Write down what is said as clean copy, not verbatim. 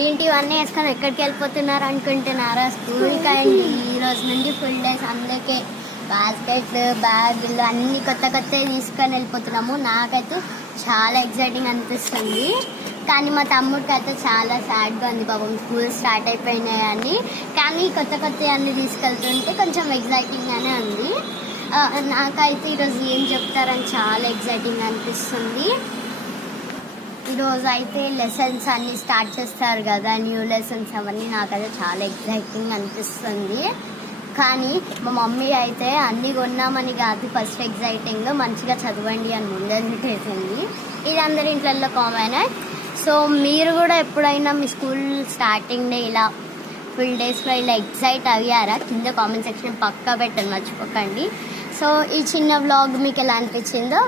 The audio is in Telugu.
ఏంటి ఇవన్నీ వేసుకొని ఎక్కడికి వెళ్ళిపోతున్నారు అనుకుంటున్నారా? స్కూల్కి అండి. ఈ రోజు నుండి ఫుల్ డేస్, అందుకే బాస్కెట్లు బ్యాగులు అన్నీ కొత్త కొత్తవి తీసుకొని వెళ్ళిపోతున్నాము. నాకైతే చాలా ఎగ్జైటింగ్ అనిపిస్తుంది, కానీ మా తమ్ముడికి అయితే చాలా సాడ్గా ఉంది. పాపం స్కూల్ స్టార్ట్ అయిపోయినాయని, కానీ కొత్త కొత్తవి అన్నీ తీసుకెళ్తుంటే కొంచెం ఎగ్జైటింగ్గానే ఉంది. నాకైతే ఈరోజు ఏం చెప్తారని చాలా ఎగ్జైటింగ్ అనిపిస్తుంది. ఈరోజు అయితే లెసన్స్ అన్నీ స్టార్ట్ చేస్తారు కదా, న్యూ లెసన్స్ అవన్నీ. నాకైతే చాలా ఎగ్జైటింగ్ అనిపిస్తుంది. కానీ మా మమ్మీ అయితే అన్నీ కొన్నామని కాదు ఫస్ట్ ఎగ్జైటింగ్, మంచిగా చదవండి అని ముందే పెట్టేసింది. ఇది అందరి ఇంట్లో కామన్. సో మీరు కూడా ఎప్పుడైనా మీ స్కూల్ స్టార్టింగ్ డే ఇలా ఫుల్ డేస్లో ఇలా ఎగ్జైట్ అయ్యారా? కింద కామెంట్ సెక్షన్ పక్కా పెట్టండి, మర్చిపోకండి. సో ఈ చిన్న వ్లాగ్ మీకు ఎలా అనిపించిందో